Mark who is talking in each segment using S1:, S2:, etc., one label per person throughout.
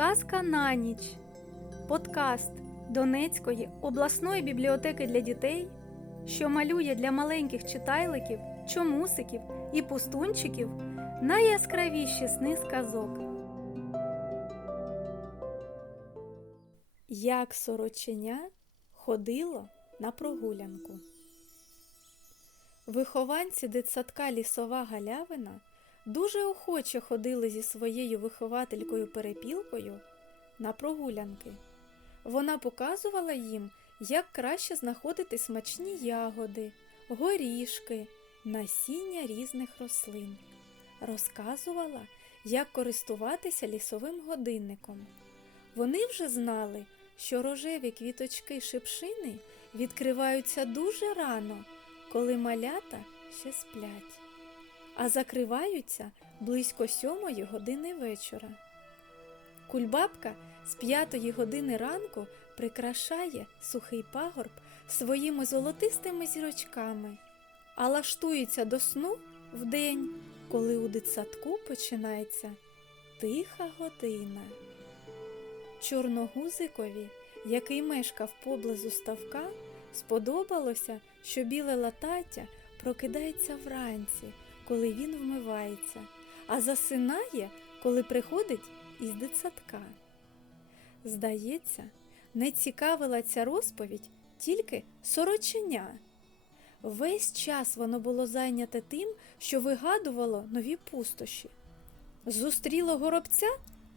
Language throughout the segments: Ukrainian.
S1: Казка на ніч. Подкаст Донецької обласної бібліотеки для дітей, що малює для маленьких читайликів, чомусиків і пустунчиків найяскравіші сни з казок. Як сороченя ходило на прогулянку. Вихованці дитсадка лісова галявина дуже охоче ходили зі своєю вихователькою перепілкою на прогулянки. Вона показувала їм, як краще знаходити смачні ягоди, горішки, насіння різних рослин. Розказувала, як користуватися лісовим годинником. Вони вже знали, що рожеві квіточки шипшини відкриваються дуже рано, коли малята ще сплять а закриваються близько сьомої години вечора. Кульбабка з п'ятої години ранку прикрашає сухий пагорб своїми золотистими зірочками, а лаштується до сну вдень, коли у дитсадку починається тиха година. Чорногузикові, який мешкав поблизу ставка, сподобалося, що біле латаття прокидається вранці коли він вмивається, а засинає, коли приходить із дитсадка. Здається, не цікавила ця розповідь тільки сороченя. Весь час воно було зайняте тим, що вигадувало нові пустощі. Зустріло горобця,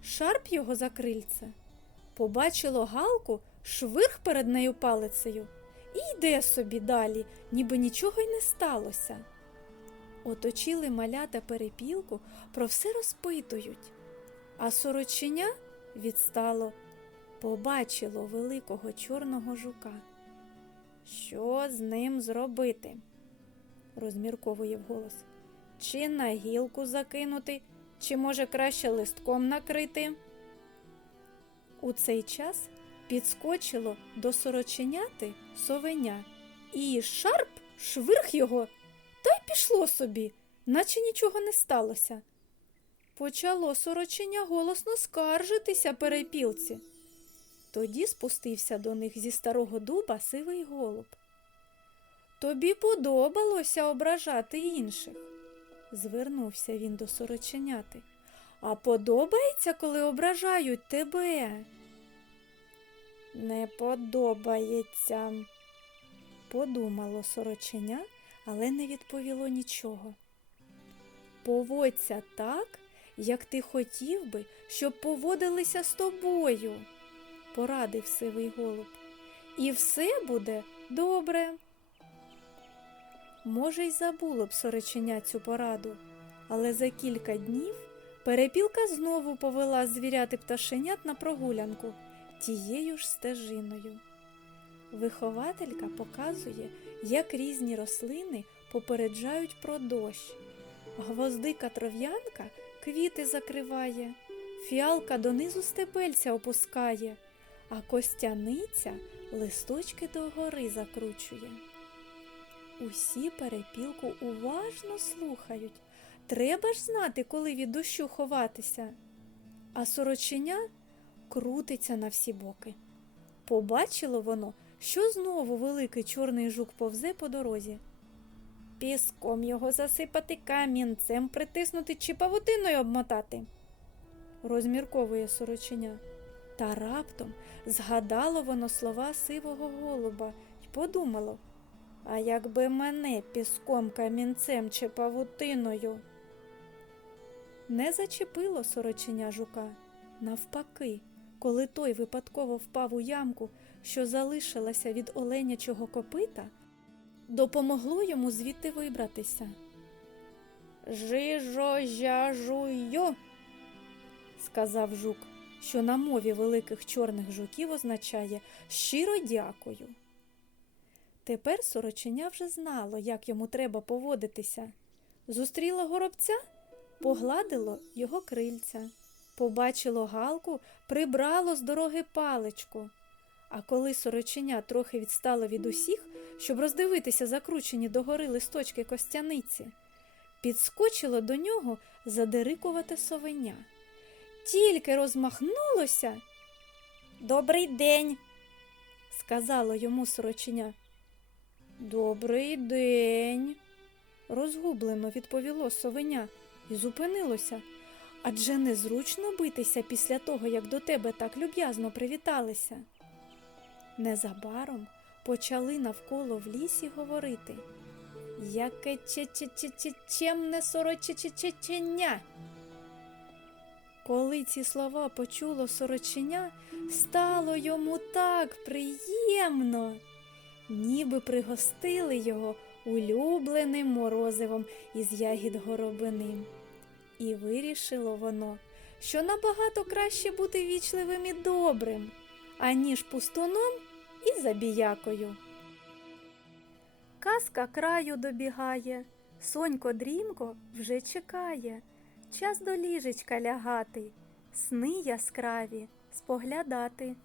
S1: шарп його за крильце, побачило галку, швирх перед нею палицею і йде собі далі, ніби нічого й не сталося. Оточили малята перепілку, про все розпитують, а сороченя відстало, побачило великого чорного жука. Що з ним зробити? розмірковує вголос. Чи на гілку закинути, чи, може, краще листком накрити? У цей час підскочило до сороченяти совеня і шарп швирх його та пішло собі, наче нічого не сталося. Почало сороченя голосно скаржитися перепілці. Тоді спустився до них зі старого дуба сивий голуб. Тобі подобалося ображати інших, звернувся він до сороченяти. А подобається, коли ображають тебе? Не подобається, подумало сороченя але не відповіло нічого. Поводься так, як ти хотів би, щоб поводилися з тобою, порадив сивий голуб. І все буде добре. Може, й забуло б сороченя цю пораду, але за кілька днів перепілка знову повела звіряти пташенят на прогулянку тією ж стежиною. Вихователька показує, як різні рослини попереджають про дощ. Гвоздика тров'янка квіти закриває, фіалка донизу стебельця опускає, а костяниця листочки догори закручує. Усі перепілку уважно слухають. Треба ж знати, коли від дощу ховатися. А сороченя крутиться на всі боки. Побачило воно, що знову великий чорний жук повзе по дорозі. Піском його засипати камінцем, притиснути чи павутиною обмотати, розмірковує сороченя. Та раптом згадало воно слова сивого голуба й подумало, а якби мене піском камінцем чи павутиною. Не зачепило сороченя жука. Навпаки, коли той випадково впав у ямку, що залишилася від оленячого копита, допомогло йому звідти вибратися. Жижожяжую, сказав жук, що на мові великих чорних жуків означає щиро дякую. Тепер сороченя вже знало, як йому треба поводитися. Зустріло горобця, погладило його крильця, побачило галку, прибрало з дороги паличку. А коли сороченя трохи відстало від усіх, щоб роздивитися закручені догори листочки костяниці, підскочило до нього задирикувати совеня тільки розмахнулося. Добрий день, сказало йому сороченя. Добрий день, розгублено відповіло совеня і зупинилося. Адже незручно битися після того, як до тебе так люб'язно привіталися. Незабаром почали навколо в лісі говорити. Яке чемне сорочечеченя. Коли ці слова почуло сороченя, стало йому так приємно, ніби пригостили його улюбленим морозивом із ягід горобиним. І вирішило воно, що набагато краще бути вічливим і добрим, аніж пустоном і забіякою. Казка краю добігає, сонько дрімко вже чекає, час до ліжечка лягати, сни яскраві споглядати.